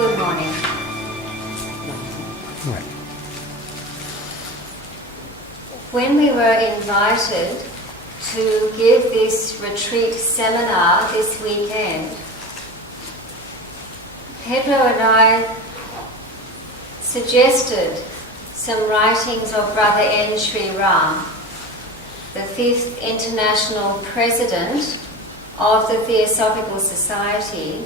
Good morning. Right. When we were invited to give this retreat seminar this weekend, Pedro and I suggested some writings of Brother N. Sri Ram, the 5th International President of the Theosophical Society,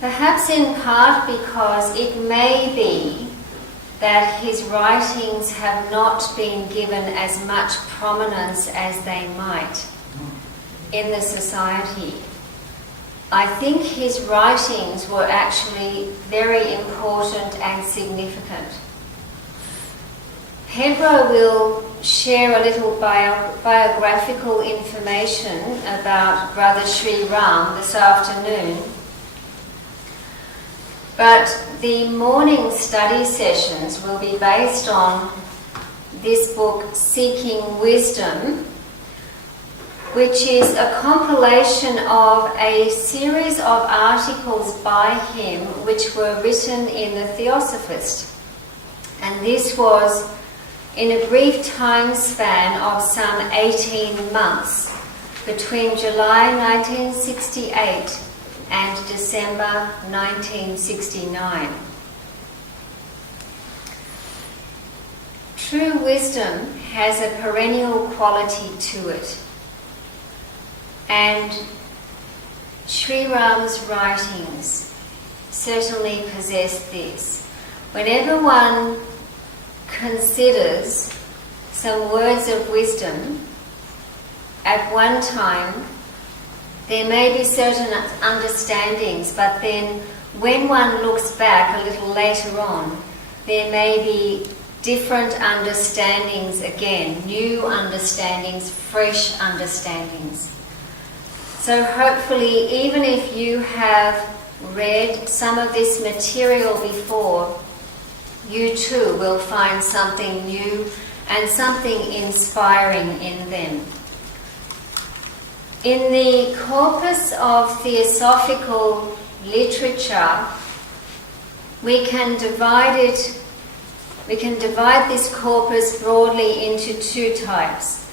perhaps in part because it may be that his writings have not been given as much prominence as they might in the society. I think his writings were actually very important and significant. Pedro will share a little biographical information about Brother Sri Ram this afternoon. But the morning study sessions will be based on this book, Seeking Wisdom, which is a compilation of a series of articles by him which were written in the Theosophist. And this was in a brief time span of some 18 months, between July 1968 and December 1969. True wisdom has a perennial quality to it, and Sri Ram's writings certainly possess this. Whenever one considers some words of wisdom at one time, there may be certain understandings, but then when one looks back a little later on, there may be different understandings again, new understandings, fresh understandings. So hopefully, even if you have read some of this material before, you too will find something new and something inspiring in them. In the corpus of theosophical literature, we can divide this corpus broadly into two types.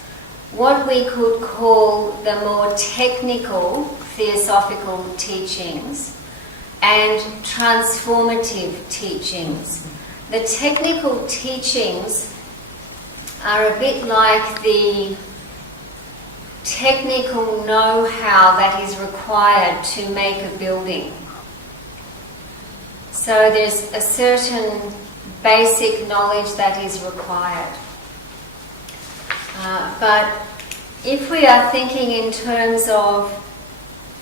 What we could call the more technical theosophical teachings and transformative teachings. The technical teachings are a bit like the technical know-how that is required to make a building. So there's a certain basic knowledge that is required. But if we are thinking in terms of,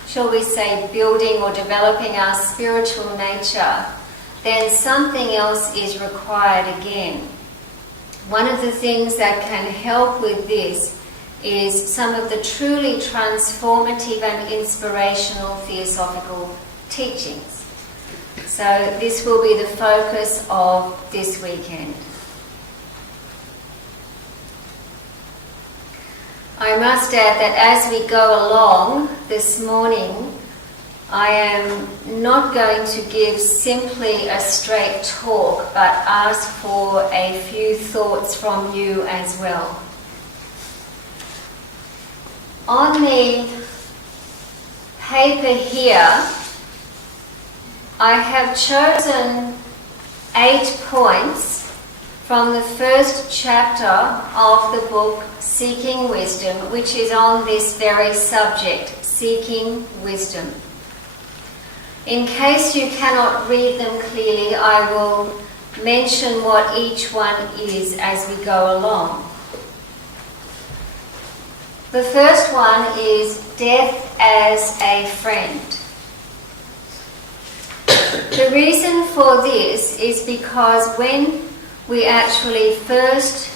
shall we say, building or developing our spiritual nature, then something else is required again. One of the things that can help with this is some of the truly transformative and inspirational theosophical teachings. So this will be the focus of this weekend. I must add that as we go along this morning, I am not going to give simply a straight talk, but ask for a few thoughts from you as well. On the paper here, I have chosen 8 points from the first chapter of the book Seeking Wisdom, which is on this very subject, seeking wisdom. In case you cannot read them clearly, I will mention what each one is as we go along. The first one is death as a friend. The reason for this is because when we actually first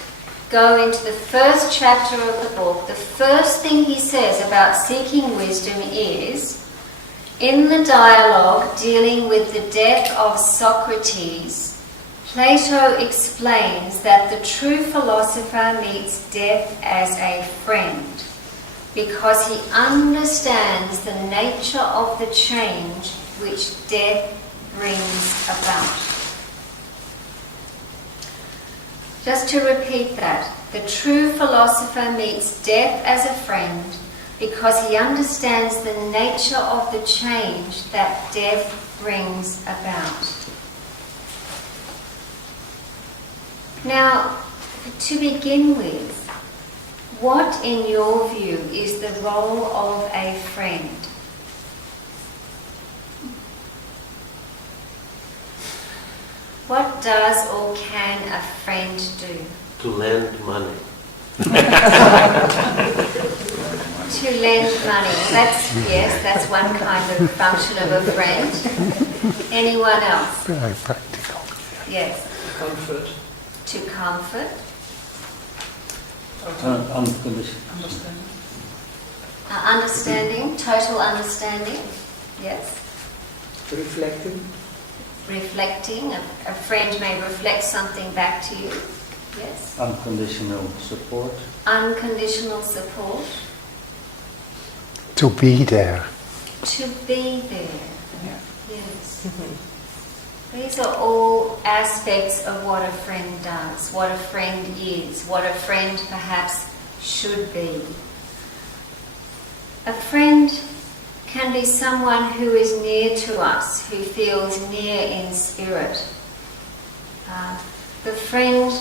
go into the first chapter of the book, the first thing he says about seeking wisdom is, in the dialogue dealing with the death of Socrates, Plato explains that the true philosopher meets death as a friend. because he understands the nature of the change which death brings about. Just to repeat that, the true philosopher meets death as a friend because he understands the nature of the change that death brings about. Now, to begin with, what in your view is the role of a friend? What does or can a friend do? To lend money. To lend money. That's one kind of function of a friend. Anyone else? Very practical. Yes. Comfort. To comfort. Understanding. Understanding, total understanding. Yes. Reflecting. Reflecting. A friend may reflect something back to you. Yes. Unconditional support. Unconditional support. To be there. To be there. Yeah. Yes. These are all aspects of what a friend does, what a friend is, what a friend perhaps should be. A friend can be someone who is near to us, who feels near in spirit. The friend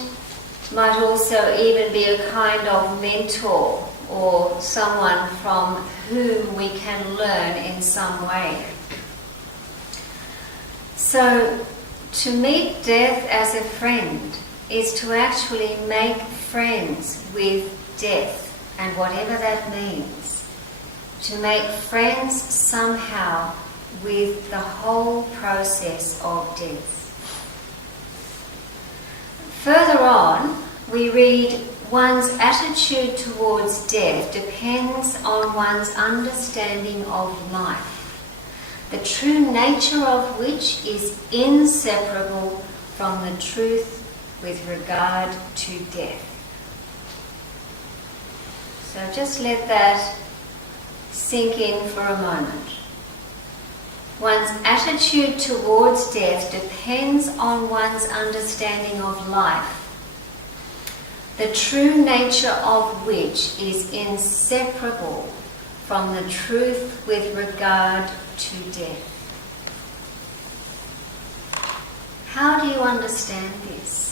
might also even be a kind of mentor or someone from whom we can learn in some way. So, to meet death as a friend is to actually make friends with death, and whatever that means. To make friends somehow with the whole process of death. Further on, we read, one's attitude towards death depends on one's understanding of life, the true nature of which is inseparable from the truth with regard to death. So just let that sink in for a moment. One's attitude towards death depends on one's understanding of life, the true nature of which is inseparable from the truth with regard to death. How do you understand this?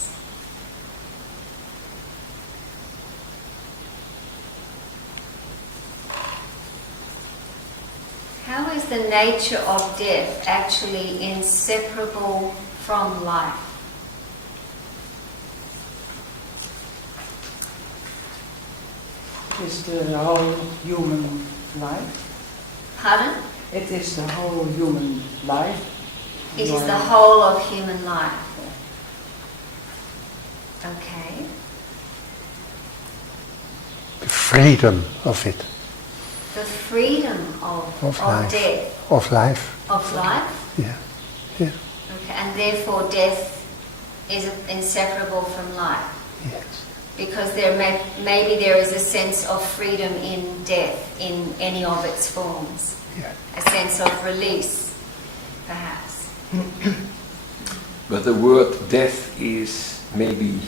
How is the nature of death actually inseparable from life? It is the whole human life. Pardon? It is the whole human life. It is the whole of human life. Okay. The freedom of it. The freedom of life. death. Of life. Of life? Yeah. Yeah. Okay. And therefore death is inseparable from life. Yes. Because maybe there is a sense of freedom in death in any of its forms. Yeah. A sense of release, perhaps. But the word death is maybe,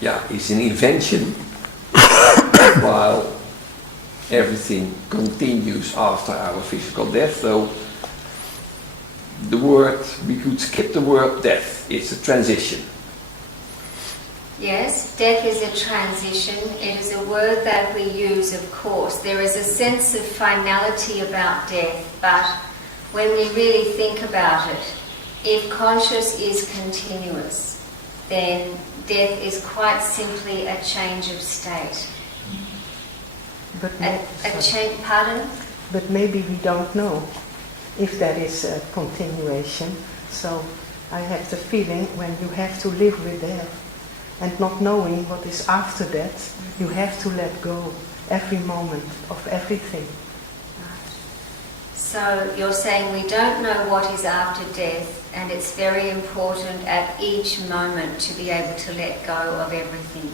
is an invention, while everything continues after our physical death. So we could skip the word death. It's a transition. Yes, death is a transition. It is a word that we use, of course. There is a sense of finality about death, but when we really think about it, if conscious is continuous, then death is quite simply a change of state. But Pardon? But maybe we don't know if that is a continuation. So I have the feeling when you have to live with death and not knowing what is after that, you have to let go every moment of everything. So you're saying we don't know what is after death, and it's very important at each moment to be able to let go of everything.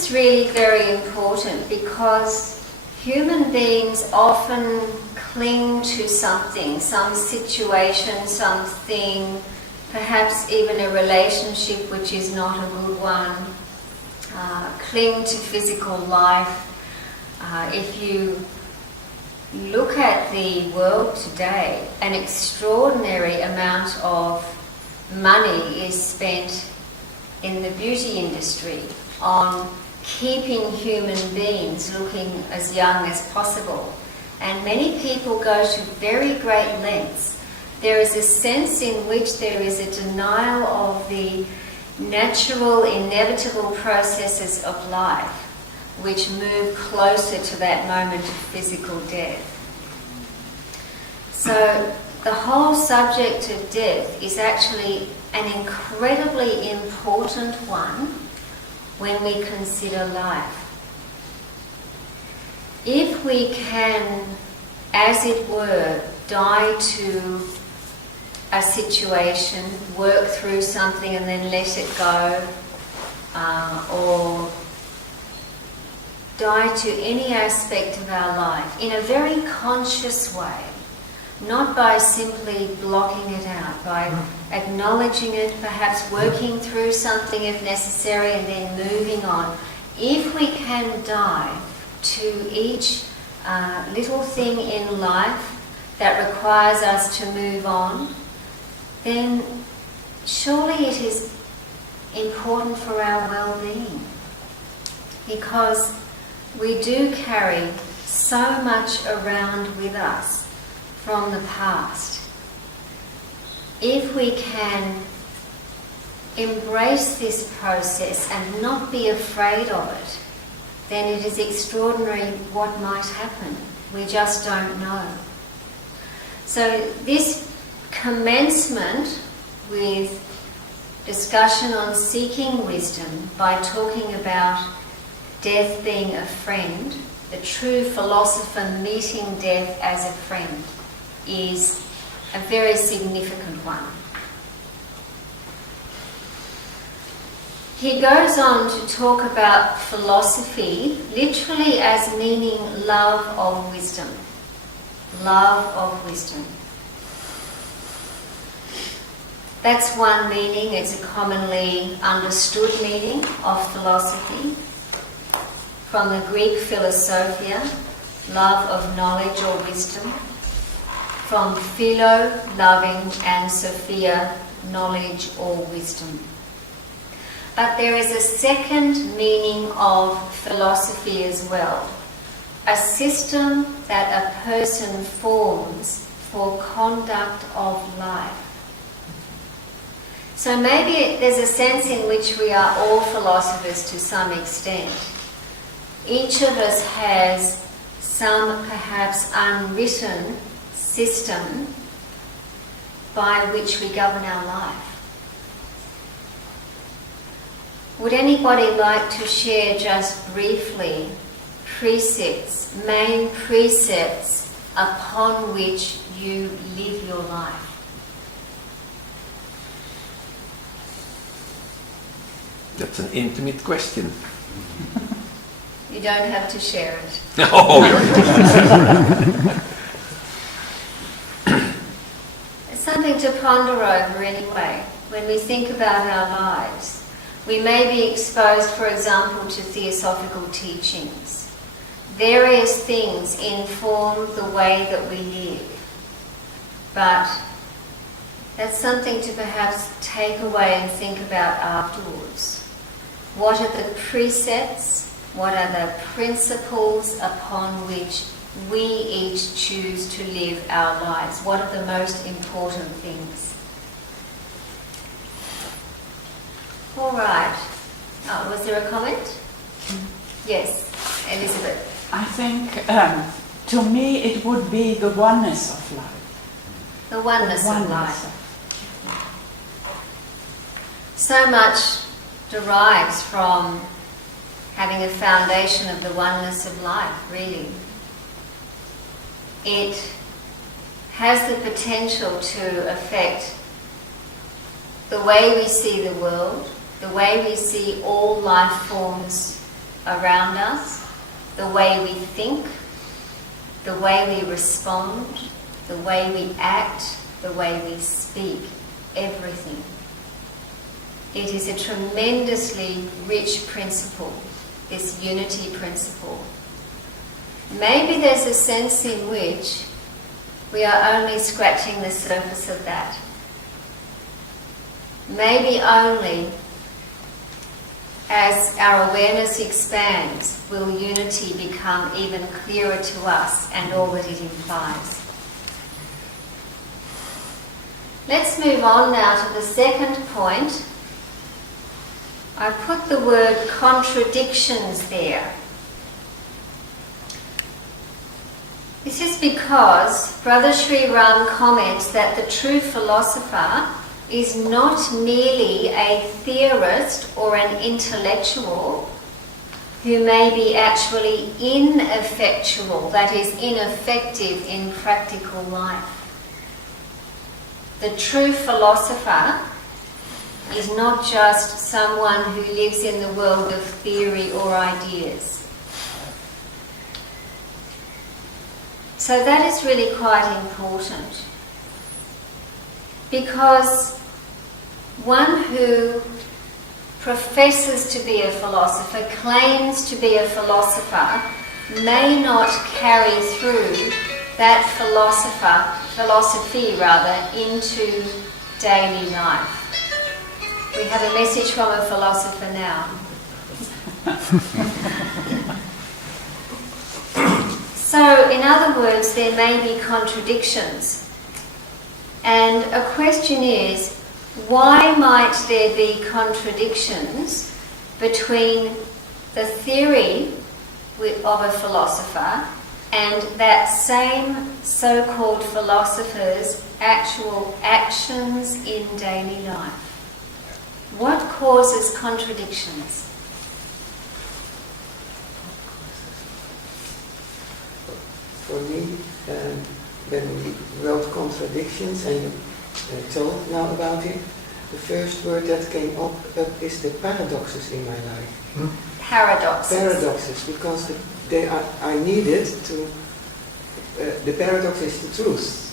is really very important because human beings often cling to something, some situation, something, perhaps even a relationship which is not a good one, cling to physical life. If you look at the world today, an extraordinary amount of money is spent in the beauty industry on keeping human beings looking as young as possible. And many people go to very great lengths. There is a sense in which there is a denial of the natural, inevitable processes of life which move closer to that moment of physical death. So the whole subject of death is actually an incredibly important one when we consider life. If we can, as it were, die to a situation, work through something and then let it go, or die to any aspect of our life in a very conscious way, not by simply blocking it out, by acknowledging it, perhaps working through something if necessary and then moving on. If we can die to each little thing in life that requires us to move on, then surely it is important for our well-being, because we do carry so much around with us from the past. If we can embrace this process and not be afraid of it, then it is extraordinary what might happen. We just don't know. So this commencement with discussion on seeking wisdom by talking about death being a friend, the true philosopher meeting death as a friend, is a very significant one. He goes on to talk about philosophy literally as meaning love of wisdom. Love of wisdom. That's one meaning. It's a commonly understood meaning of philosophy. From the Greek philosophia, love of knowledge or wisdom. From philo, loving, and sophia, knowledge or wisdom. But there is a second meaning of philosophy as well. A system that a person forms for conduct of life. So maybe there's a sense in which we are all philosophers to some extent. Each of us has some perhaps unwritten system by which we govern our life. Would anybody like to share just briefly precepts, main precepts upon which you live your life? That's an intimate question. You don't have to share it. Oh, you're It's something to ponder over anyway. When we think about our lives, we may be exposed, for example, to theosophical teachings. Various things inform the way that we live. But that's something to perhaps take away and think about afterwards. What are the precepts? What are the principles upon which we each choose to live our lives? What are the most important things? All right. Oh, was there a comment? Yes, Elizabeth. I think, to me, it would be the oneness of life. The oneness of life. So much derives from having a foundation of the oneness of life, really. It has the potential to affect the way we see the world, the way we see all life forms around us, the way we think, the way we respond, the way we act, the way we speak, everything. It is a tremendously rich principle, this unity principle. Maybe there's a sense in which we are only scratching the surface of that. Maybe only as our awareness expands will unity become even clearer to us and all that it implies. Let's move on now to the second point. I put the word contradictions there. This is because Brother Sri Ram comments that the true philosopher is not merely a theorist or an intellectual who may be actually ineffectual, that is, ineffective in practical life. The true philosopher is not just someone who lives in the world of theory or ideas. So that is really quite important, because one who professes to be a philosopher, claims to be a philosopher, may not carry through that philosophy into daily life. We have a message from a philosopher now. So, in other words, there may be contradictions. And a question is, why might there be contradictions between the theory of a philosopher and that same so-called philosopher's actual actions in daily life? What causes contradictions? For me, when we wrote contradictions and you told now about it, the first word that came up is the paradoxes in my life. Paradoxes. Paradoxes, because I needed to. The paradox is the truth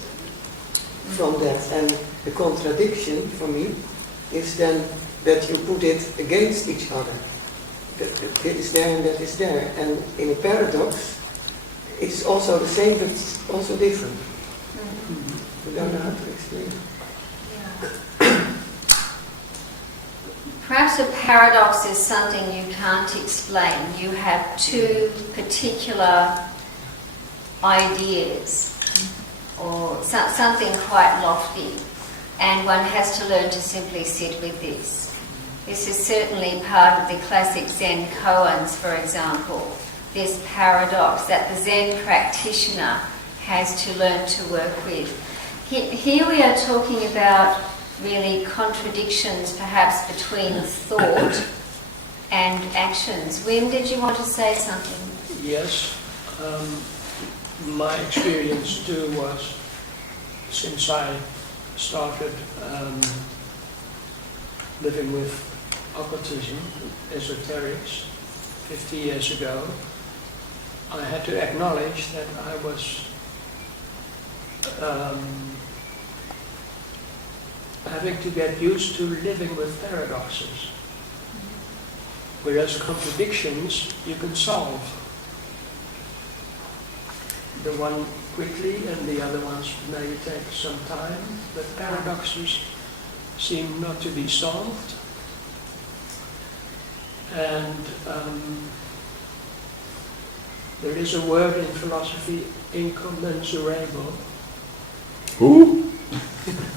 from that, and the contradiction for me is then that you put it against each other. That is there and that is there, and in a paradox, it's also the same but also different. I don't know how to explain it. Yeah. Perhaps a paradox is something you can't explain. You have two particular ideas or something quite lofty, and one has to learn to simply sit with this. This is certainly part of the classic Zen koans, for example, this paradox that the Zen practitioner has to learn to work with. Here we are talking about really contradictions perhaps between thought and actions. Wim, did you want to say something? Yes. My experience too was, since I started living with occultism, esoterics, 50 years ago, I had to acknowledge that I was having to get used to living with paradoxes. Whereas contradictions you can solve. The one quickly and the other ones may take some time, but paradoxes seem not to be solved. And there is a word in philosophy, incommensurable. Who?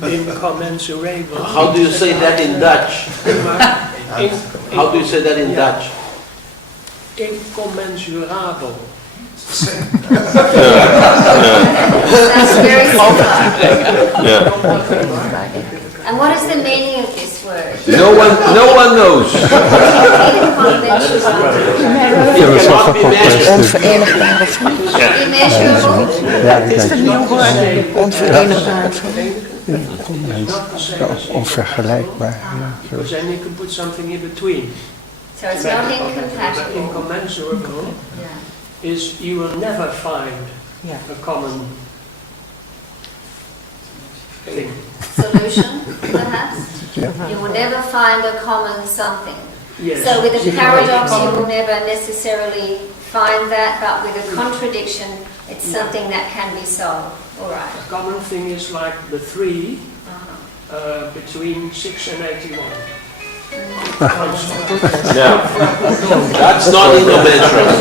Incommensurable. How do you say that in Dutch? How do you say that in Dutch? Incommensurable. That's very similar. And what is the meaning of this word? No one knows. Onverenigbaar of niet? Ja, ik denk Immeasurable? Onverenigbaar. onvergelijkbaar. Ja, Because then you can put something in between. So it's not But incompatible. incommensurable Yeah. is you will never find Yeah. a common thing. Solution, perhaps? Yeah. You will never find a common something. Yes. So with a You can paradox, make you common- will never necessarily find that, but with a contradiction, it's something that can be solved. All right. A common thing is like the 3 Uh-huh. between 6 and 81. Yeah. That's not incommensurable.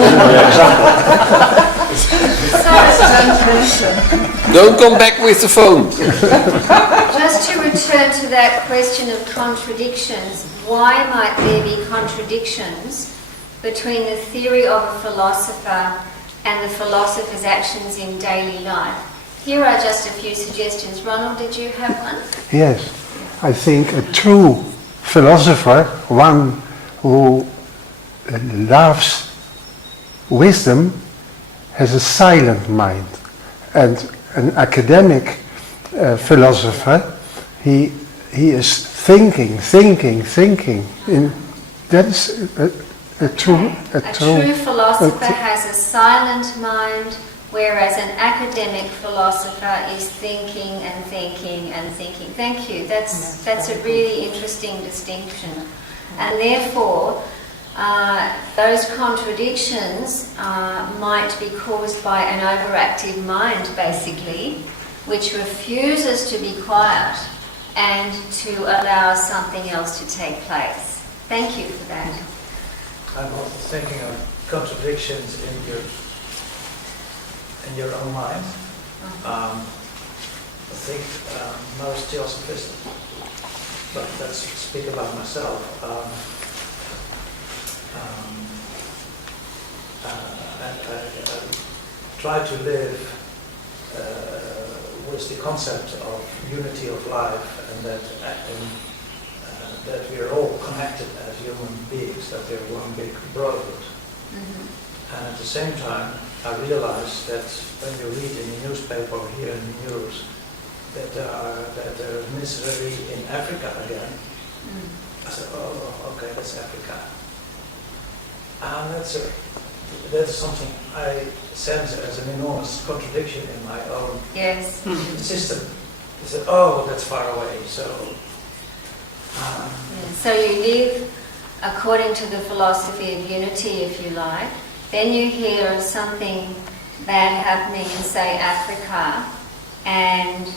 Don't come back with the phone. Just to return to that question of contradictions, why might there be contradictions between the theory of a philosopher and the philosopher's actions in daily life? Here are just a few suggestions. Ronald, did you have one? Yes, I think a true philosopher, one who loves wisdom, has a silent mind. And an academic philosopher, he is thinking. That's a true philosopher has a silent mind, whereas an academic philosopher is thinking and thinking and thinking. Thank you. That's a really interesting distinction. And therefore, those contradictions might be caused by an overactive mind, basically, which refuses to be quiet and to allow something else to take place. Thank you for that. I'm also thinking of contradictions in your own mind. I think most theosophists, but let's speak about myself. I try to live with the concept of unity of life, and that we are all connected as human beings, that we're one big brotherhood. Mm-hmm. And at the same time, I realize that when you read in the newspaper or hear in the news that there is misery in Africa again, I said, oh, okay, that's Africa. And that's something I sense as an enormous contradiction in my own system. I said, oh, that's far away. So you live according to the philosophy of unity, if you like. Then you hear of something bad happening in, say, Africa, and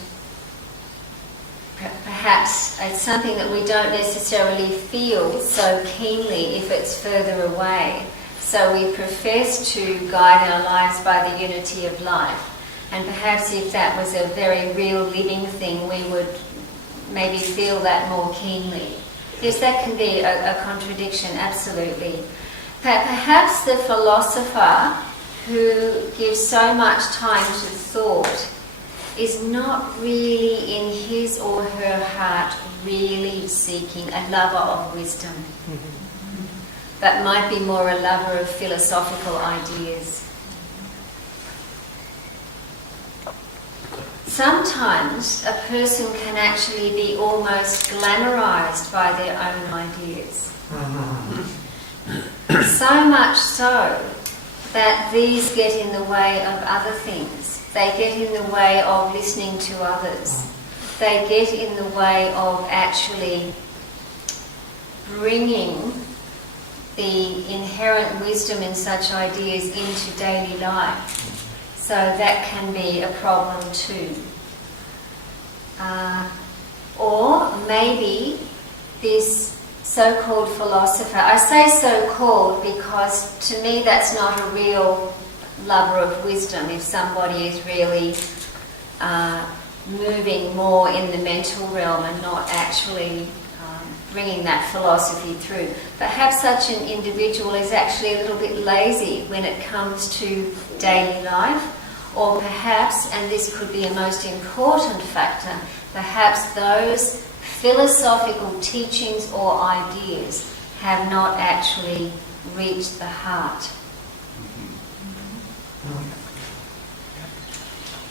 perhaps it's something that we don't necessarily feel so keenly if it's further away. So we profess to guide our lives by the unity of life. And perhaps if that was a very real living thing, we would maybe feel that more keenly. Yes, that can be a contradiction, absolutely. Perhaps the philosopher who gives so much time to thought is not really in his or her heart really seeking a lover of wisdom, but might be more a lover of philosophical ideas. Sometimes a person can actually be almost glamorized by their own ideas. So much so that these get in the way of other things. They get in the way of listening to others. They get in the way of actually bringing the inherent wisdom in such ideas into daily life. So that can be a problem too. Or maybe this so-called philosopher, I say so-called because to me that's not a real lover of wisdom if somebody is really moving more in the mental realm and not actually bringing that philosophy through. Perhaps such an individual is actually a little bit lazy when it comes to daily life, or perhaps, and this could be a most important factor, perhaps those philosophical teachings or ideas have not actually reached the heart.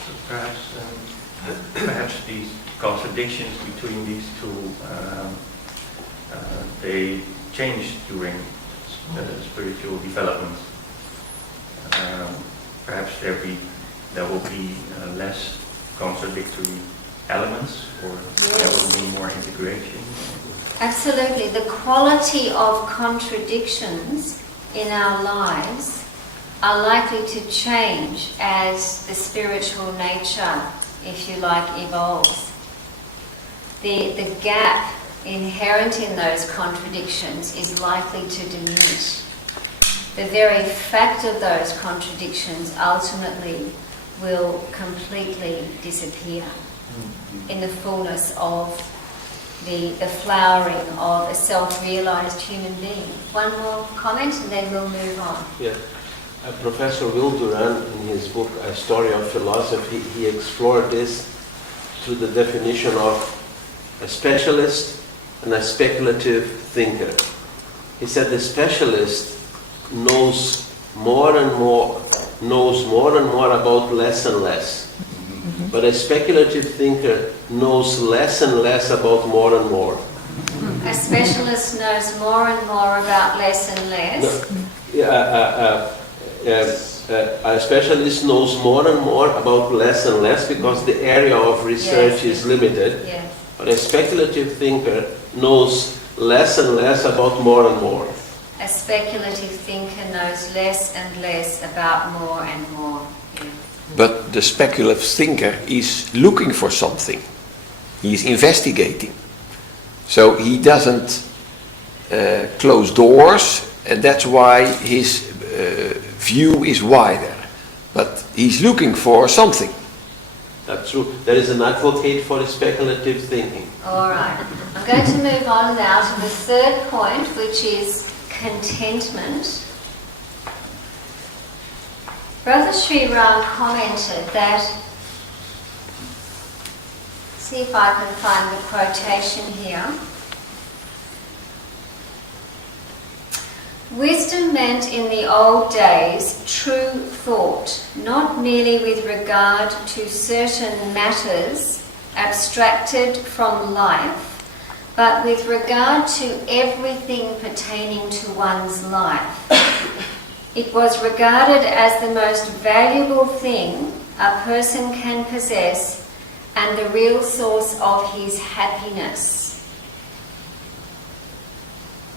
So perhaps these contradictions between these two, they change during spiritual development. Perhaps there will be less contradictory elements, or there will be more integration. Absolutely. The quality of contradictions in our lives are likely to change as the spiritual nature, if you like, evolves. The gap inherent in those contradictions is likely to diminish. The very fact of those contradictions ultimately will completely disappear in the fullness of the flowering of a self-realized human being. One more comment and then we'll move on. Yeah. Professor Will Duran, in his book A Story of Philosophy, he explored this through the definition of a specialist and a speculative thinker. He said the specialist knows more and more about less and less. But a speculative thinker knows less and less about more and more. A specialist knows more and more about less and less. A specialist knows more and more about less and less because the area of research is limited. Yes. But a speculative thinker knows less and less about more and more. A speculative thinker knows less and less about more and more. Yeah. But the speculative thinker is looking for something. He is investigating. So he doesn't close doors, and that's why his view is wider. But he's looking for something. That's true. There is an advocate for speculative thinking. All right. I'm going to move on now to the third point, which is contentment. Brother Sri Ram commented that, see if I can find the quotation here. Wisdom meant in the old days true thought, not merely with regard to certain matters abstracted from life, but with regard to everything pertaining to one's life. It was regarded as the most valuable thing a person can possess and the real source of his happiness.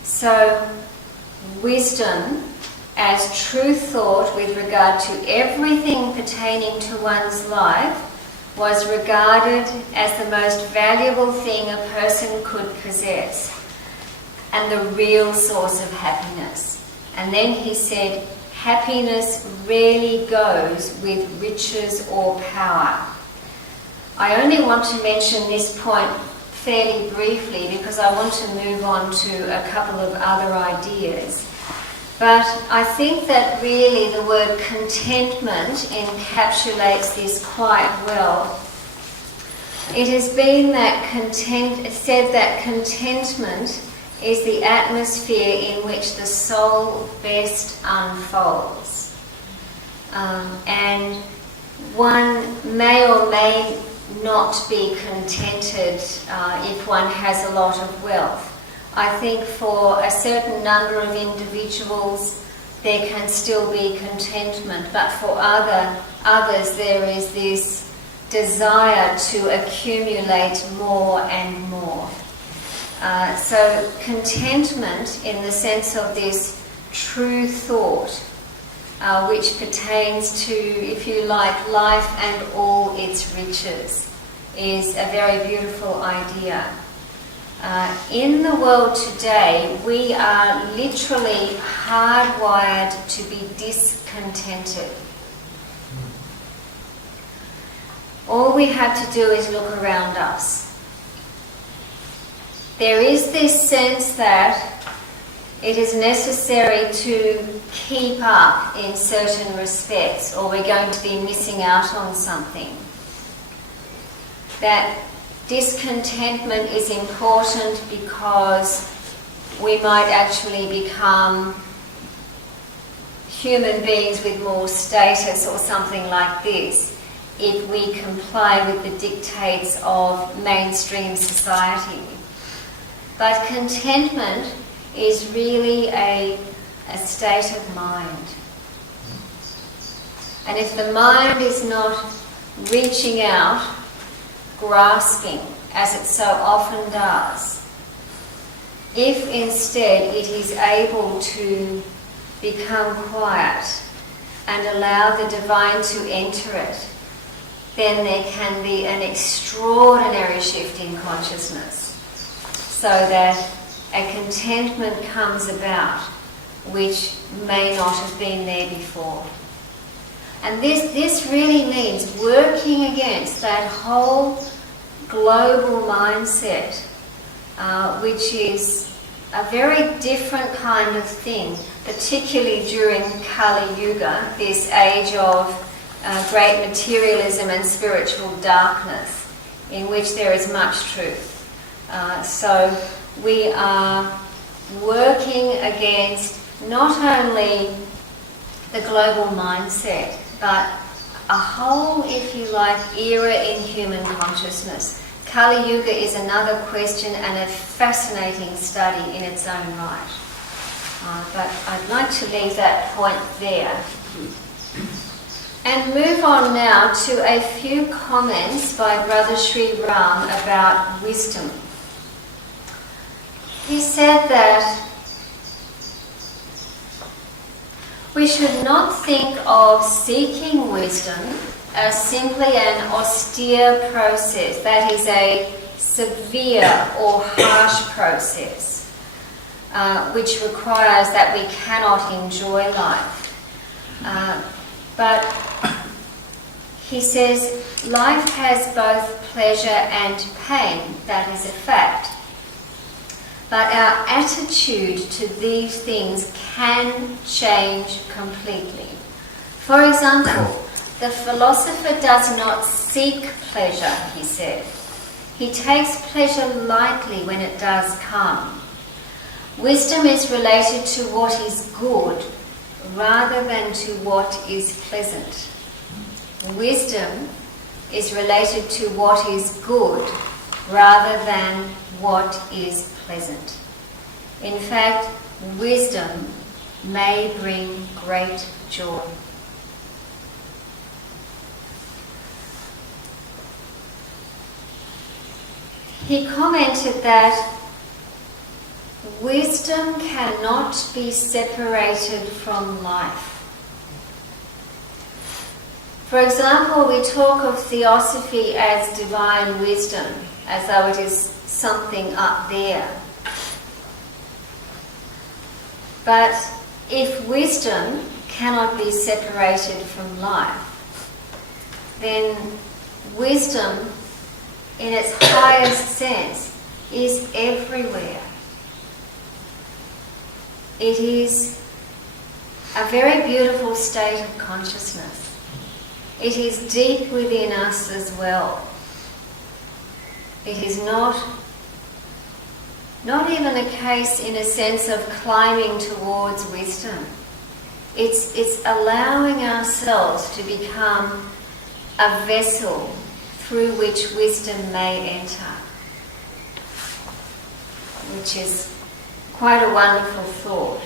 So, wisdom as true thought with regard to everything pertaining to one's life was regarded as the most valuable thing a person could possess and the real source of happiness. And then he said, happiness rarely goes with riches or power. I only want to mention this point fairly briefly because I want to move on to a couple of other ideas. But I think that really the word contentment encapsulates this quite well. It has been said that contentment is the atmosphere in which the soul best unfolds. And one may or may not be contented if one has a lot of wealth. I think for a certain number of individuals there can still be contentment, but for others there is this desire to accumulate more and more. So contentment in the sense of this true thought, which pertains to, if you like, life and all its riches, is a very beautiful idea. In the world today, we are literally hardwired to be discontented. All we have to do is look around us. There is this sense that it is necessary to keep up in certain respects, or we're going to be missing out on something. That discontentment is important because we might actually become human beings with more status or something like this if we comply with the dictates of mainstream society. But contentment is really a a state of mind. And if the mind is not reaching out, grasping, as it so often does, if instead it is able to become quiet and allow the divine to enter it, then there can be an extraordinary shift in consciousness, so that a contentment comes about which may not have been there before. And this really means working against that whole global mindset, which is a very different kind of thing, particularly during Kali Yuga, this age of great materialism and spiritual darkness, in which there is much truth. So we are working against not only the global mindset, but a whole, if you like, era in human consciousness. Kali Yuga is another question and a fascinating study in its own right. But I'd like to leave that point there. And move on now to a few comments by Brother Sri Ram about wisdom. He said that we should not think of seeking wisdom as simply an austere process, that is a severe or harsh process, which requires that we cannot enjoy life. But he says life has both pleasure and pain, that is a fact. But our attitude to these things can change completely. For example, the philosopher does not seek pleasure, he said. He takes pleasure lightly when it does come. Wisdom is related to what is good rather than to what is pleasant. Wisdom is related to what is good rather than what is pleasant. In fact, wisdom may bring great joy. He commented that wisdom cannot be separated from life. For example, we talk of theosophy as divine wisdom, as though it is something up there. But if wisdom cannot be separated from life, then wisdom, in its highest sense, is everywhere. It is a very beautiful state of consciousness. It is deep within us as well. It is not even a case in a sense of climbing towards wisdom. It's allowing ourselves to become a vessel through which wisdom may enter, which is quite a wonderful thought.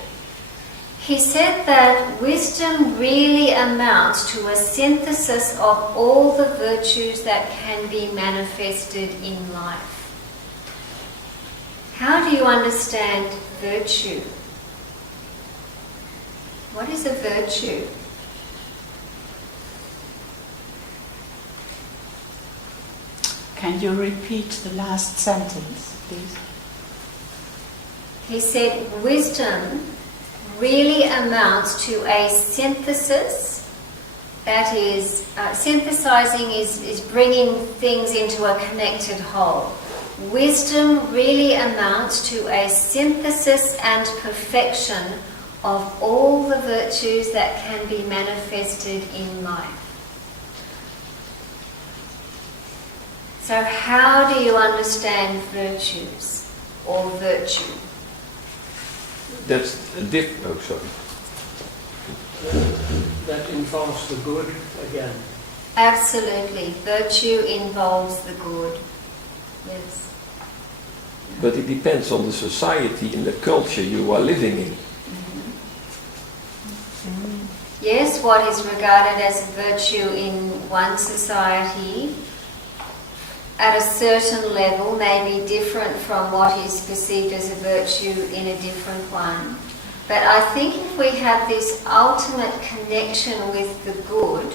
He said that wisdom really amounts to a synthesis of all the virtues that can be manifested in life. How do you understand virtue? What is a virtue? Can you repeat the last sentence, please? He said wisdom really amounts to a synthesis, that is, synthesizing is bringing things into a connected whole. Wisdom really amounts to a synthesis and perfection of all the virtues that can be manifested in life. So how do you understand virtues or virtue? That's a oh, sorry. That involves the good again. Absolutely. Virtue involves the good. Yes. But it depends on the society and the culture you are living in. yes, what is regarded as a virtue in one society at a certain level may be different from what is perceived as a virtue in a different one. But I think if we have this ultimate connection with the good,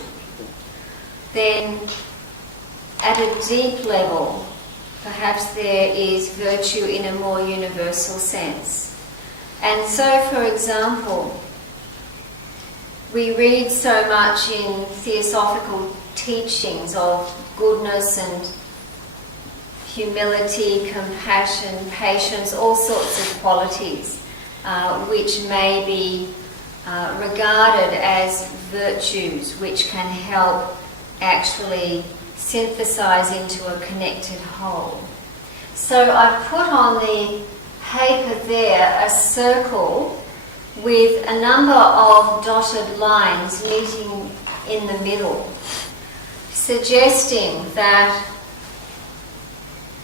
then at a deep level, perhaps there is virtue in a more universal sense. And so, for example, we read so much in theosophical teachings of goodness and humility, compassion, patience, all sorts of qualities which may be regarded as virtues which can help actually synthesize into a connected whole. So I put on the paper there a circle with a number of dotted lines meeting in the middle, suggesting that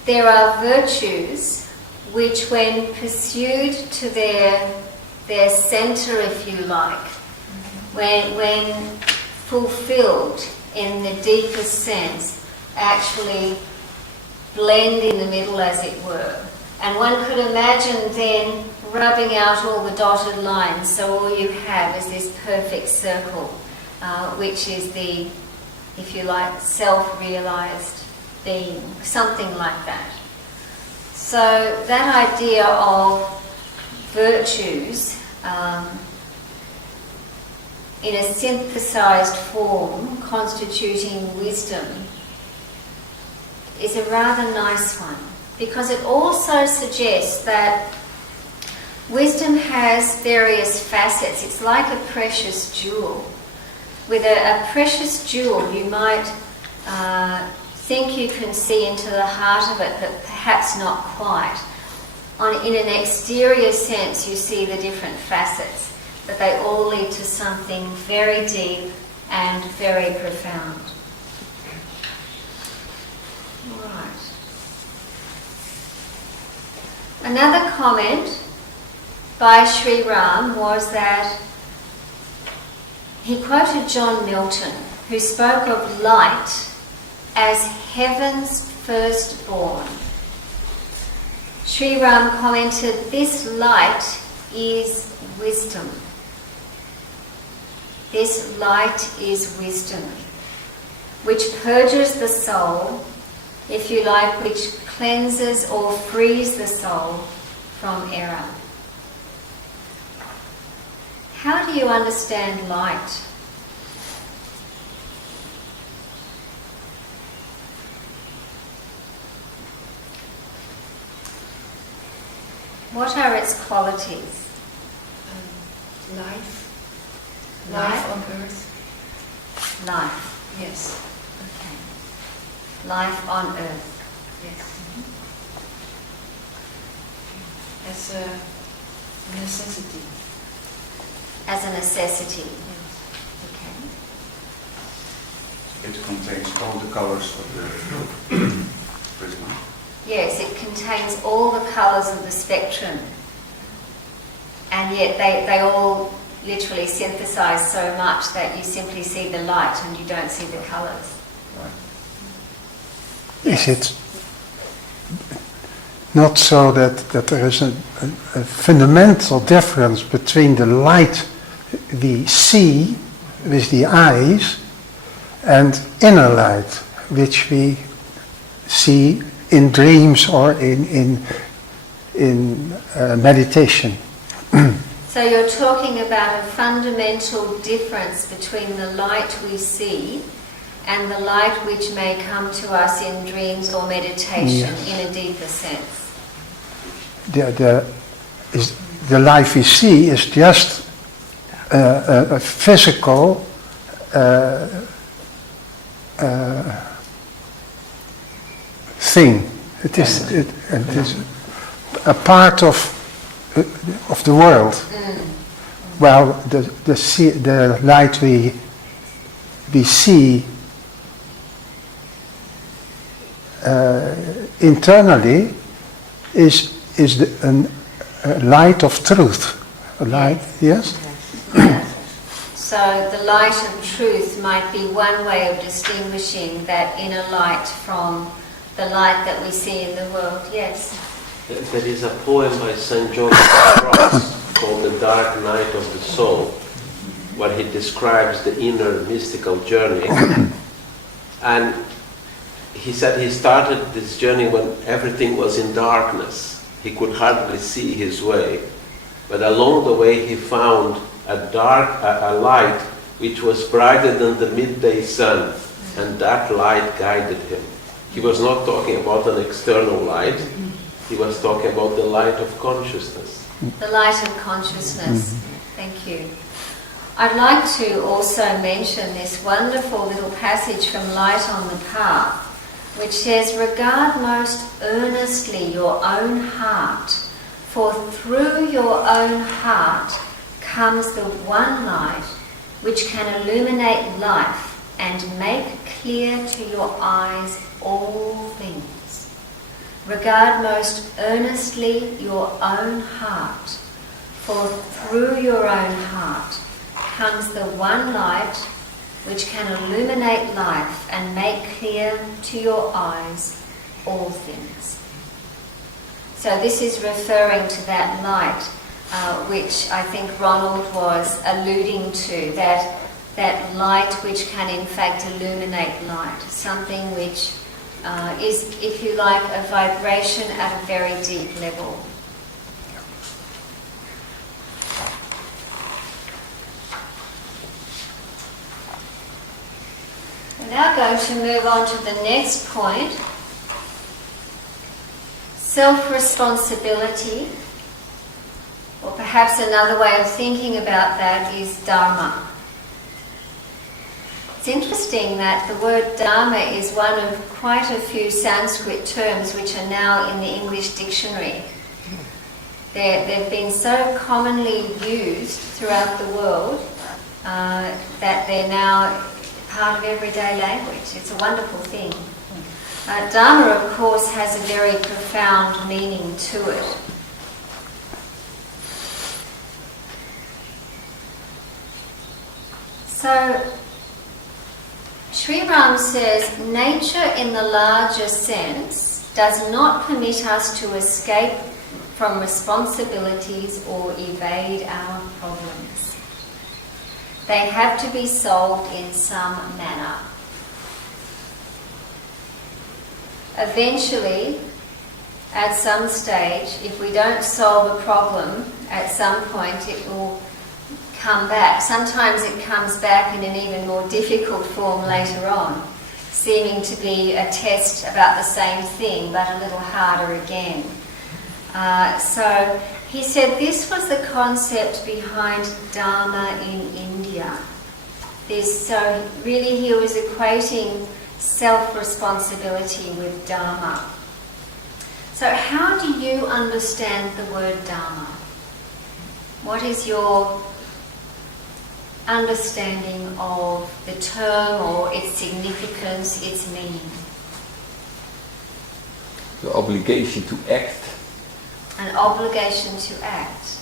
there are virtues which, when pursued to their center, if you like, when fulfilled in the deepest sense, actually blend in the middle, as it were. And one could imagine then rubbing out all the dotted lines, so all you have is this perfect circle, which is the, if you like, self-realized being, something like that. So that idea of virtues in a synthesized form constituting wisdom is a rather nice one, because it also suggests that wisdom has various facets. It's like a precious jewel. With a precious jewel, you might think you can see into the heart of it, but perhaps not quite. In an exterior sense, you see the different facets, but they all lead to something very deep and very profound. Right. Another comment by Sri Ram was that he quoted John Milton, who spoke of light as heaven's firstborn. Sri Ram commented, "This light is wisdom. This light is wisdom, which purges the soul, if you like, which cleanses or frees the soul from error." How do you understand light? What are its qualities? Life. Life? Life on earth. Life. Yes. Okay. Life on earth. Yes. As a necessity. As a necessity. Okay. It contains all the colors of the prism. Yes, it contains all the colours of the spectrum, and yet they all literally synthesize so much that you simply see the light and you don't see the colours. Right. Is it not so that there is a fundamental difference between the light we see with the eyes and inner light, which we see in dreams or in meditation? So you're talking about a fundamental difference between the light we see and the light which may come to us in dreams or meditation. Yes. In a deeper sense. The light we see is just a physical thing. It is a part of the world. Well, the light we see internally is a light of truth. A light, yes? So the light of truth might be one way of distinguishing that inner light from the light that we see in the world. Yes? There is a poem by St. John Cross called The Dark Night of the Soul, where he describes the inner mystical journey. And he said he started this journey when everything was in darkness. He could hardly see his way. But along the way he found a light which was brighter than the midday sun, and that light guided him. He was not talking about an external light, he was talking about the light of consciousness. The light of consciousness. Thank you. I'd like to also mention this wonderful little passage from Light on the Path, which says, "Regard most earnestly your own heart, for through your own heart comes the one light which can illuminate life and make clear to your eyes all things." Regard most earnestly your own heart, for through your own heart comes the one light which can illuminate life and make clear to your eyes all things. So this is referring to that light which I think Ronald was alluding to, that light which can in fact illuminate light, something which is, if you like, a vibration at a very deep level. We're now going to move on to the next point. Self-responsibility, or perhaps another way of thinking about that is Dharma. It's interesting that the word Dharma is one of quite a few Sanskrit terms which are now in the English dictionary. They've been so commonly used throughout the world that they're now part of everyday language. It's a wonderful thing. Dharma, of course, has a very profound meaning to it. So, Sri Ram says, nature in the larger sense does not permit us to escape from responsibilities or evade our problems. They have to be solved in some manner. Eventually, at some stage, if we don't solve a problem, at some point it will come back. Sometimes it comes back in an even more difficult form later on, seeming to be a test about the same thing, but a little harder again. So he said this was the concept behind Dharma in India. So really he was equating self-responsibility with Dharma. So how do you understand the word Dharma? What is your understanding of the term or its significance, its meaning? The obligation to act. An obligation to act.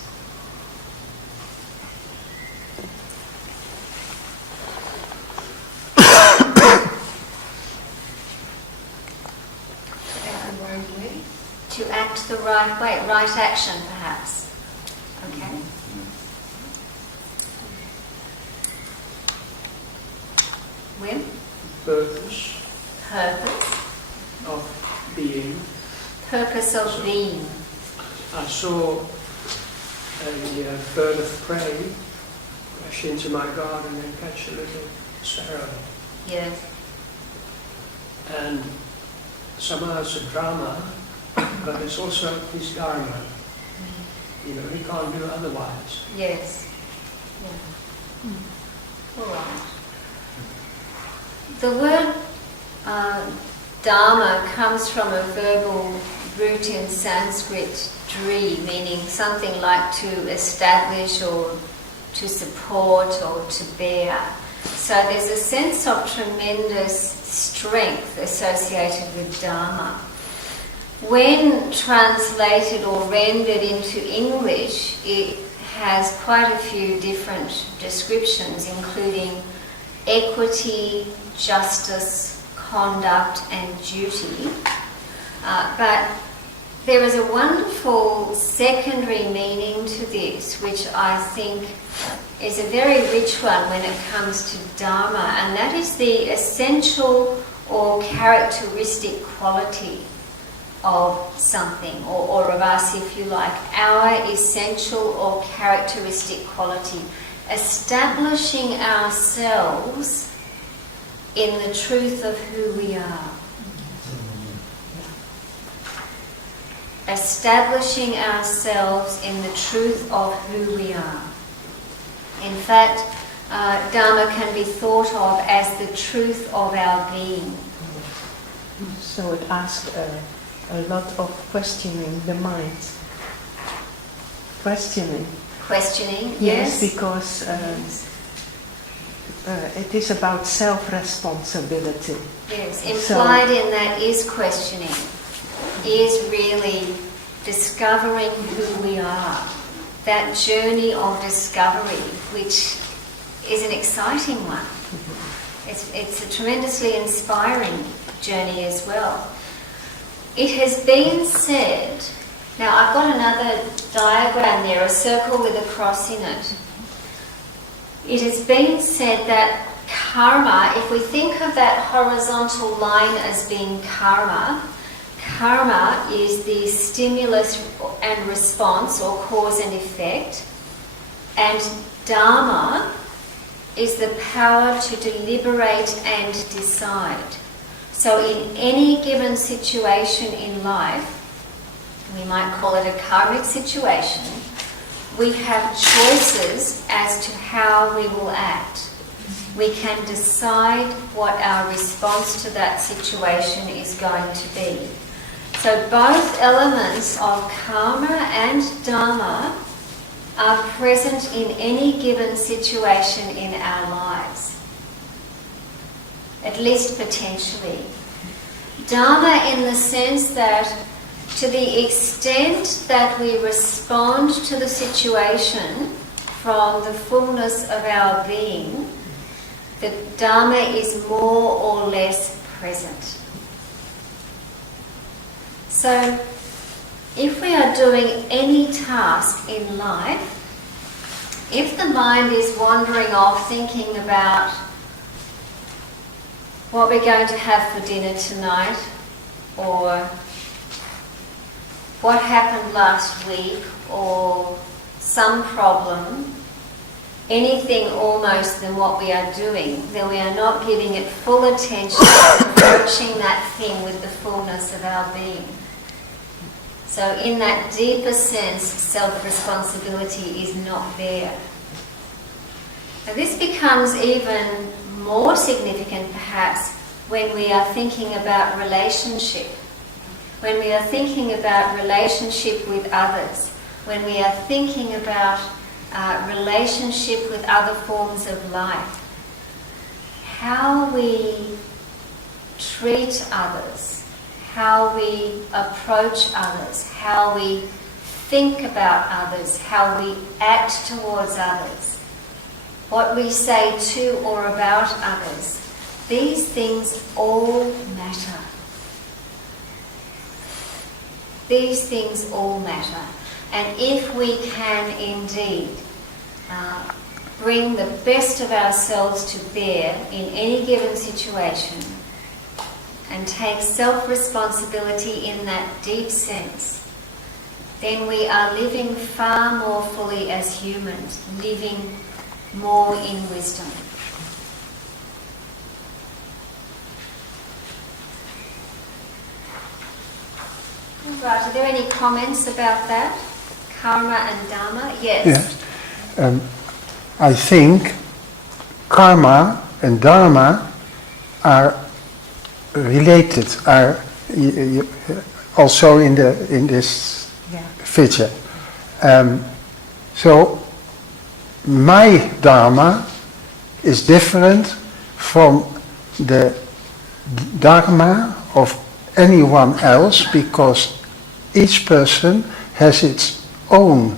To act the right way, right action perhaps. Okay? Wim? Purpose. Purpose. Of being. Purpose of being. I saw a bird of prey crash into my garden and catch a little sparrow. Yes. And somehow it's a drama, but it's also his dharma. You know, he can't do otherwise. Yes. Yeah. All right. The word Dharma comes from a verbal root in Sanskrit, dri, meaning something like to establish or to support or to bear. So there's a sense of tremendous strength associated with Dharma. When translated or rendered into English, it has quite a few different descriptions, including equity, justice, conduct, and duty. But there is a wonderful secondary meaning to this, which I think is a very rich one when it comes to Dharma, and that is the essential or characteristic quality of something, or of us, if you like, our essential or characteristic quality, establishing ourselves in the truth of who we are. Establishing ourselves in the truth of who we are. In fact, Dharma can be thought of as the truth of our being. So it asks a lot of questioning the mind. Questioning, yes. Because it is about self-responsibility. Yes, implied in that is questioning, is really discovering who we are. That journey of discovery, which is an exciting one. It's a tremendously inspiring journey as well. It has been said, now I've got another diagram there, a circle with a cross in it. It has been said that karma, if we think of that horizontal line as being karma, karma is the stimulus and response, or cause and effect, and Dharma is the power to deliberate and decide. So in any given situation in life, we might call it a karmic situation, we have choices as to how we will act. We can decide what our response to that situation is going to be. So both elements of karma and Dharma are present in any given situation in our lives. At least potentially. Dharma in the sense that to the extent that we respond to the situation from the fullness of our being, the Dharma is more or less present. So, if we are doing any task in life, if the mind is wandering off thinking about what we're going to have for dinner tonight, or what happened last week, or some problem, anything almost than what we are doing, then we are not giving it full attention, approaching that thing with the fullness of our being. So in that deeper sense, self-responsibility is not there. Now this becomes even more significant perhaps when we are thinking about relationship, when we are thinking about relationship with others, when we are thinking about relationship with other forms of life. How we treat others, how we approach others, how we think about others, how we act towards others, what we say to or about others. These things all matter. These things all matter. And if we can indeed bring the best of ourselves to bear in any given situation and take self-responsibility in that deep sense, then we are living far more fully as humans, living more in wisdom. Right, are there any comments about that? Karma and Dharma? Yes. I think karma and Dharma are related, are also in this feature. So my Dharma is different from the Dharma of anyone else, because each person has its own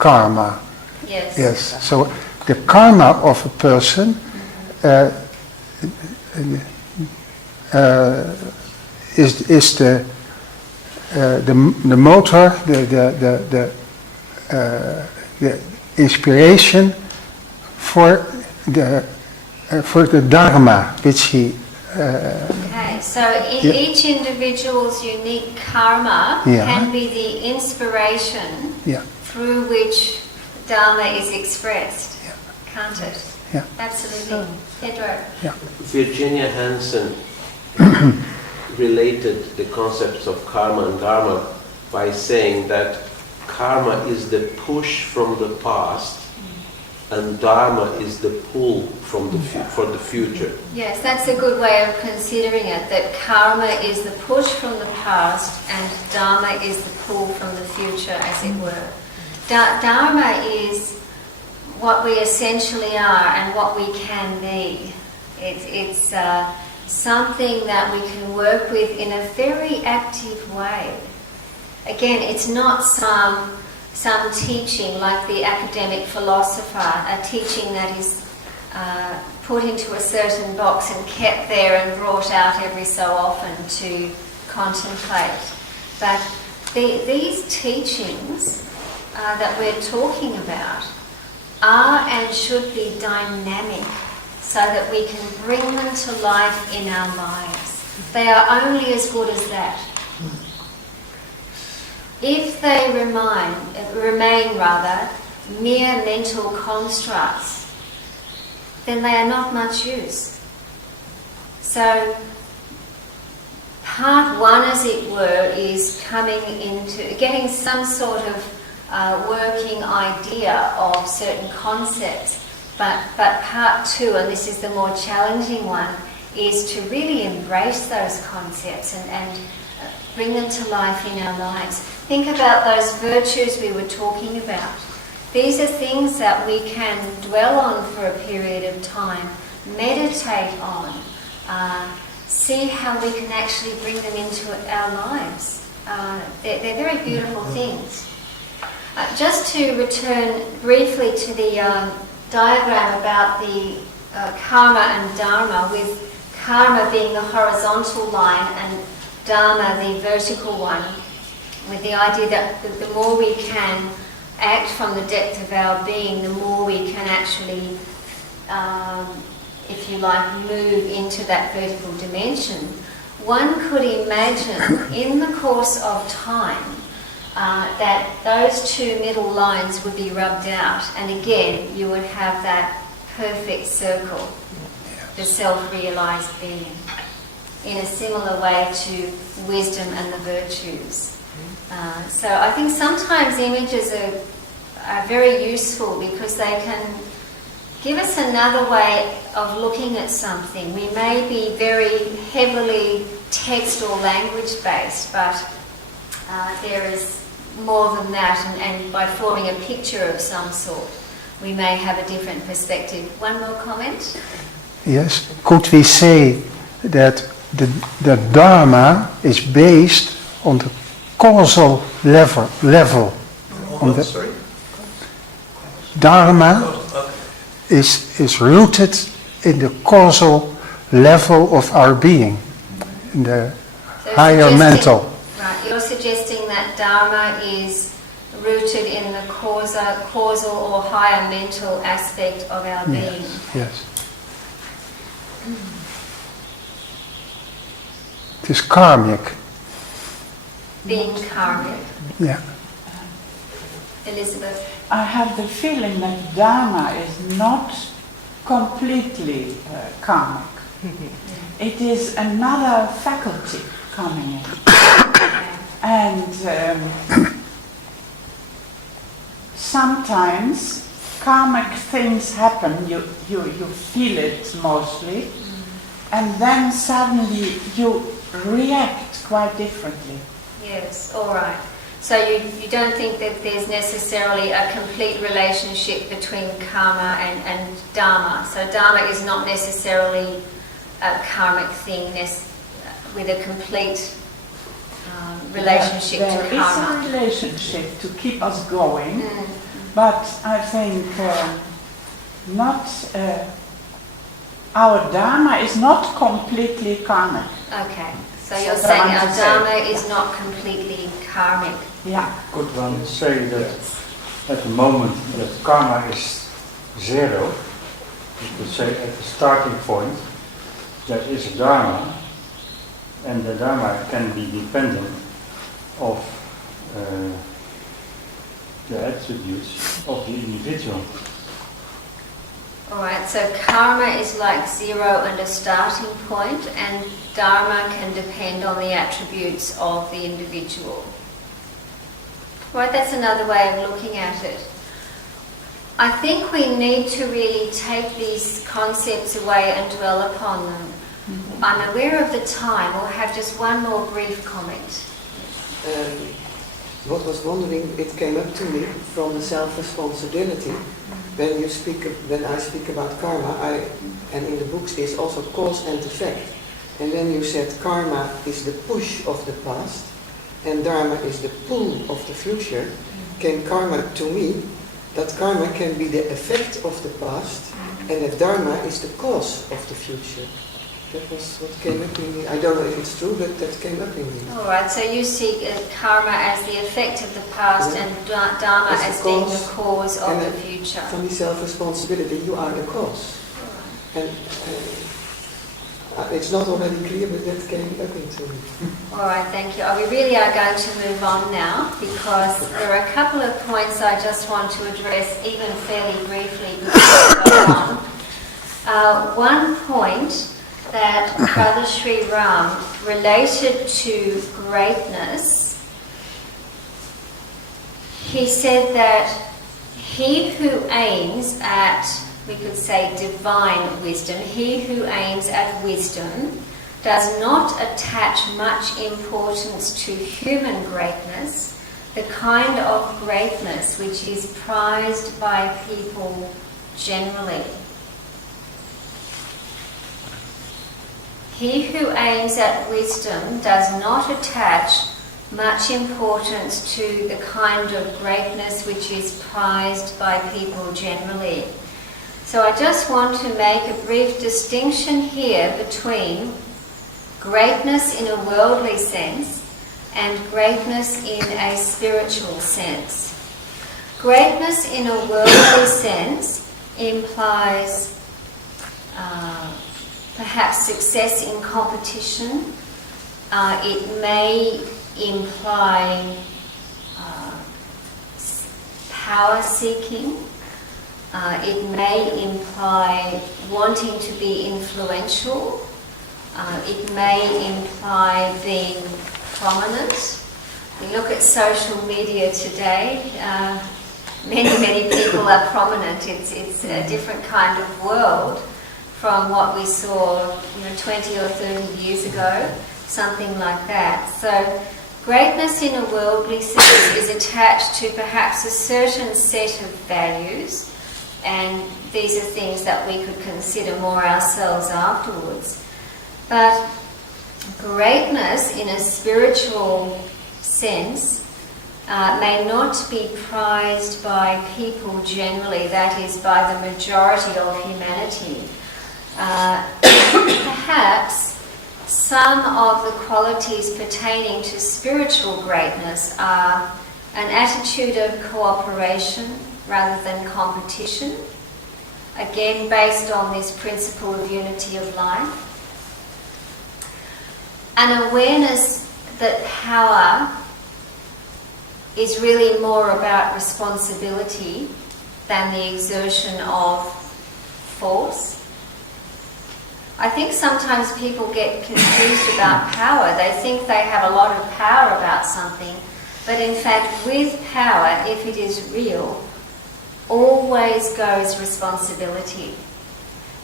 karma. Yes. Yes. So the karma of a person is the motor, the inspiration for the Dharma, which he. Okay, so each individual's unique karma can be the inspiration through which Dharma is expressed, can't it? Yeah. Absolutely. Pedro. Yeah. Virginia Hansen related the concepts of karma and dharma by saying that karma is the push from the past and dharma is the pull from for the future. Yes, that's a good way of considering it, that karma is the push from the past and dharma is the pull from the future, as it were. Dharma is what we essentially are and what we can be. It's something that we can work with in a very active way. Again, it's not some teaching like the academic philosopher, a teaching that is put into a certain box and kept there and brought out every so often to contemplate. But these teachings that we're talking about are and should be dynamic so that we can bring them to life in our lives. They are only as good as that. If they remain mere mental constructs, then they are not much use. So part one, as it were, is coming into getting some sort of working idea of certain concepts. But part two, and this is the more challenging one, is to really embrace those concepts and bring them to life in our lives. Think about those virtues we were talking about. These are things that we can dwell on for a period of time, meditate on, see how we can actually bring them into our lives. They're very beautiful things. Just to return briefly to the diagram about the karma and dharma, with karma being the horizontal line and dharma the vertical one, with the idea that the more we can act from the depth of our being, the more we can actually, if you like, move into that vertical dimension. One could imagine in the course of time that those two middle lines would be rubbed out, and again you would have that perfect circle, the self-realized being, in a similar way to wisdom and the virtues. So I think sometimes images are very useful because they can give us another way of looking at something. We may be very heavily text or language based, but there is more than that, and by forming a picture of some sort, we may have a different perspective. One more comment? Yes. Could we say that the Dharma is based on the causal level? On the Sorry? Dharma is rooted in the causal level of our being, in the higher mental. Right, you're suggesting that Dharma is rooted in the causal or higher mental aspect of our being. Yes. It is karmic. Being karmic. Yeah. Elizabeth? I have the feeling that Dharma is not completely karmic. It is another faculty coming in. And sometimes karmic things happen, you feel it mostly, and then suddenly you react quite differently. Yes, all right. So you don't think that there's necessarily a complete relationship between karma and dharma. So dharma is not necessarily a karmic thing with a complete relationship to karma. There is a relationship to keep us going, But I think not our Dharma is not completely karmic. Okay, so you're saying our Dharma is not completely karmic. Yeah. Could one say that at the moment that karma is zero, you could say at the starting point, there is a Dharma, and the Dharma can be dependent of the attributes of the individual. Alright, so karma is like zero and a starting point, and Dharma can depend on the attributes of the individual. Right, that's another way of looking at it. I think we need to really take these concepts away and dwell upon them. I'm aware of the time. We'll have just one more brief comment. What was wondering, it came up to me from the self-responsibility. When I speak about karma, and in the books there's also cause and effect. And then you said karma is the push of the past, and Dharma is the pull of the future. Came karma to me, that karma can be the effect of the past, and that Dharma is the cause of the future. That was what came up in me. I don't know if it's true, but that came up in me. Alright, so you see karma as the effect of the past, and Dharma as being the cause of the future. From the self-responsibility, you are the cause. And it's not already clear, but that came up into me. Alright, thank you. We really are going to move on now, because there are a couple of points I just want to address, even fairly briefly, before we go on. One point that Brother Sri Ram related to greatness, he said that he who aims at, we could say, divine wisdom, he who aims at wisdom does not attach much importance to human greatness, the kind of greatness which is prized by people generally. He who aims at wisdom does not attach much importance to the kind of greatness which is prized by people generally. So I just want to make a brief distinction here between greatness in a worldly sense and greatness in a spiritual sense. Greatness in a worldly sense implies perhaps success in competition. It may imply power seeking. It may imply wanting to be influential. It may imply being prominent. We look at social media today. Many people are prominent. It's a different kind of world from what we saw 20 or 30 years ago, something like that. So greatness in a worldly sense is attached to perhaps a certain set of values, and these are things that we could consider more ourselves afterwards. But greatness in a spiritual sense may not be prized by people generally, that is, by the majority of humanity. Perhaps some of the qualities pertaining to spiritual greatness are an attitude of cooperation rather than competition, again based on this principle of unity of life. An awareness that power is really more about responsibility than the exertion of force. I think sometimes people get confused about power. They think they have a lot of power about something, but in fact with power, if it is real, always goes responsibility.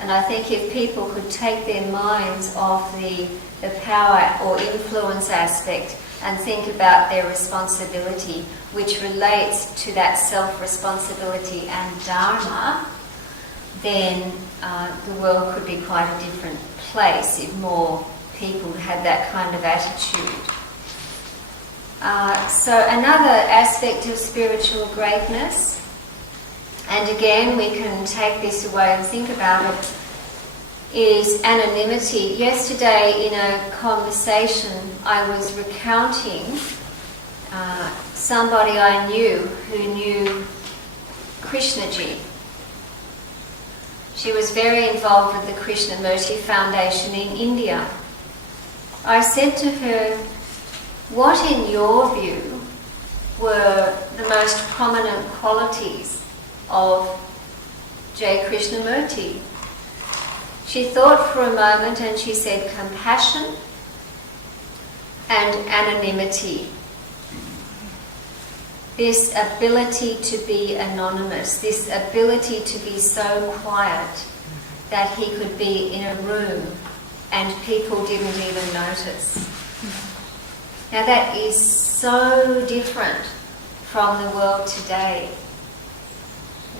And I think if people could take their minds off the power or influence aspect and think about their responsibility, which relates to that self-responsibility and Dharma, then the world could be quite a different place if more people had that kind of attitude. So another aspect of spiritual greatness and again we can take this away and think about it, is anonymity. Yesterday in a conversation I was recounting somebody I knew who knew Krishnaji. She was very involved with the Krishnamurti Foundation in India. I said to her, what in your view were the most prominent qualities of J. Krishnamurti? She thought for a moment and she said compassion and anonymity. This ability to be anonymous, this ability to be so quiet that he could be in a room and people didn't even notice. Now that is so different from the world today,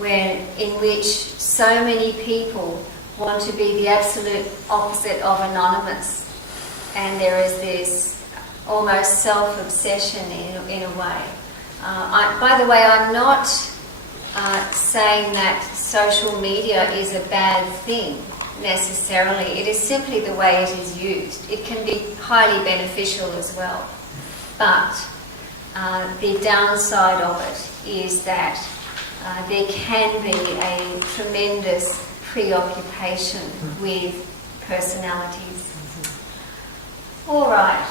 in which so many people want to be the absolute opposite of anonymous, and there is this almost self-obsession in a way. By the way, I'm not saying that social media is a bad thing necessarily. It is simply the way it is used. It can be highly beneficial as well. But the downside of it is that there can be a tremendous preoccupation with personalities. All right.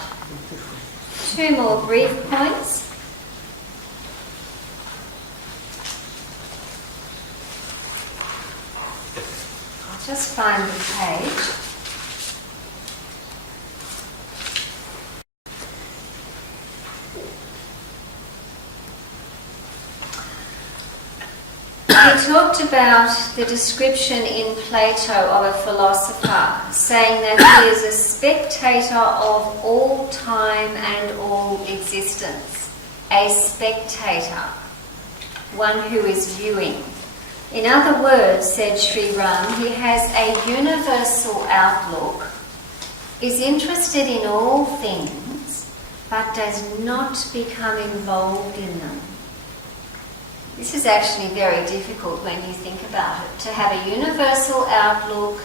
2 more brief points. I'll just find the page. We talked about the description in Plato of a philosopher, saying that he is a spectator of all time and all existence. A spectator, one who is viewing. In other words, said Sri Ram, he has a universal outlook, is interested in all things, but does not become involved in them. This is actually very difficult when you think about it, to have a universal outlook,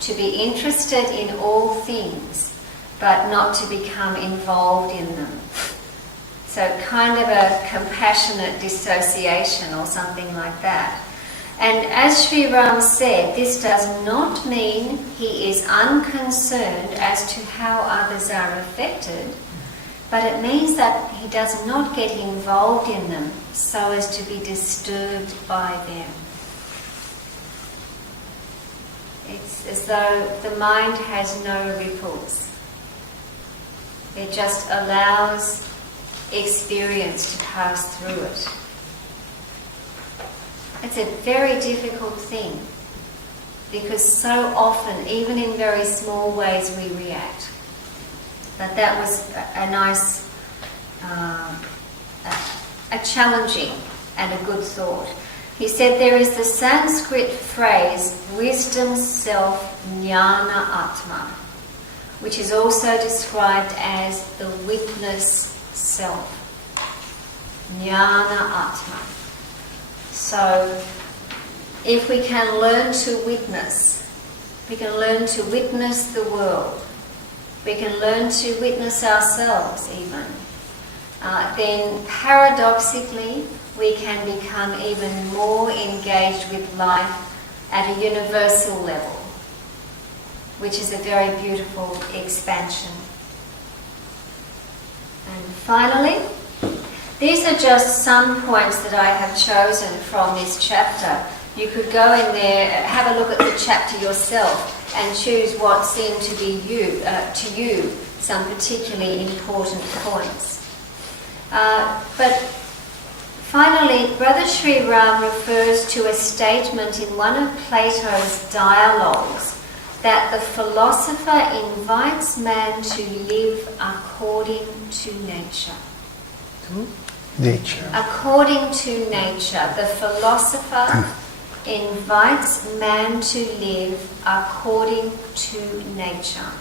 to be interested in all things, but not to become involved in them. So kind of a compassionate dissociation or something like that. And as Sri Ram said, this does not mean he is unconcerned as to how others are affected, but it means that he does not get involved in them so as to be disturbed by them. It's as though the mind has no ripples. It just allows experience to pass through it. It's a very difficult thing because so often, even in very small ways, we react. But that was a nice, a challenging and a good thought. He said there is the Sanskrit phrase, wisdom self, jnana atma, which is also described as the witness self. Jnana atma. So, if we can learn to witness, we can learn to witness the world, we can learn to witness ourselves even, then paradoxically we can become even more engaged with life at a universal level, which is a very beautiful expansion. And finally, these are just some points that I have chosen from this chapter. You could go in there, have a look at the chapter yourself and choose what seemed to be to you some particularly important points. But finally, Brother Sri Ram refers to a statement in one of Plato's dialogues that the philosopher invites man to live according to nature. Nature. According to nature, the philosopher invites man to live according to nature.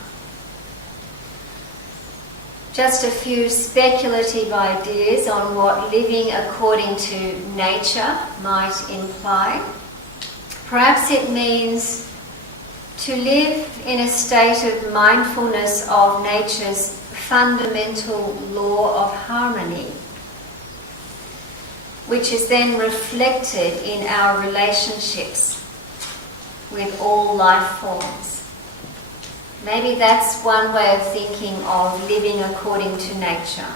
just a few speculative ideas on what living according to nature might imply. Perhaps it means to live in a state of mindfulness of nature's fundamental law of harmony, which is then reflected in our relationships with all life forms. Maybe that's one way of thinking of living according to nature.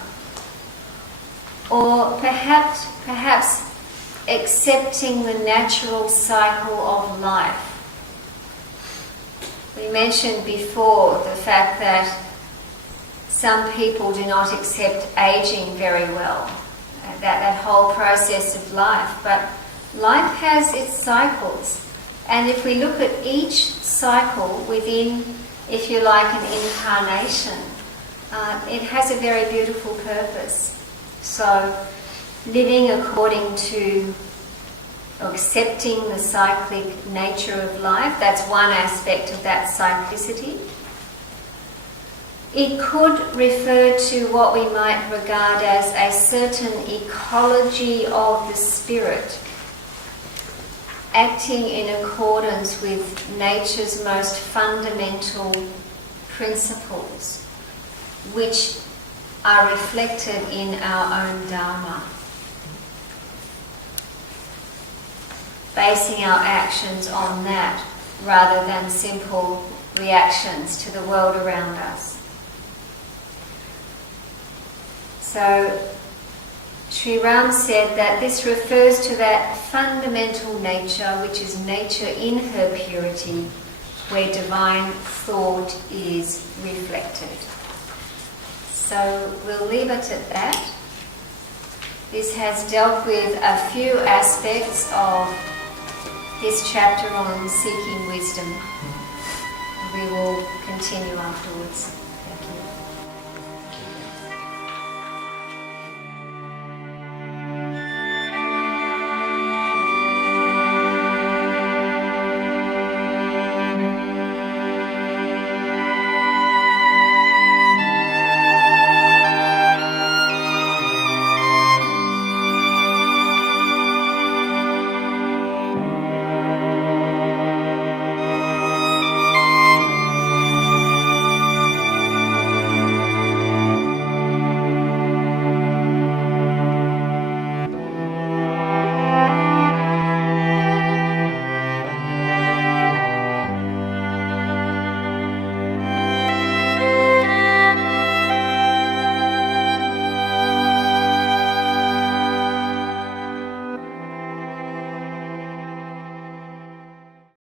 Or perhaps accepting the natural cycle of life. We mentioned before the fact that some people do not accept aging very well, that whole process of life. But life has its cycles. And if we look at each cycle within, if you like, an incarnation, it has a very beautiful purpose. So, living according to, accepting the cyclic nature of life, that's one aspect of that cyclicity. It could refer to what we might regard as a certain ecology of the spirit, acting in accordance with nature's most fundamental principles, which are reflected in our own Dharma. Basing our actions on that rather than simple reactions to the world around us. So, Sri Ram said that this refers to that fundamental nature which is nature in her purity, where divine thought is reflected. So we'll leave it at that. This has dealt with a few aspects of this chapter on seeking wisdom. We will continue afterwards. Thank you.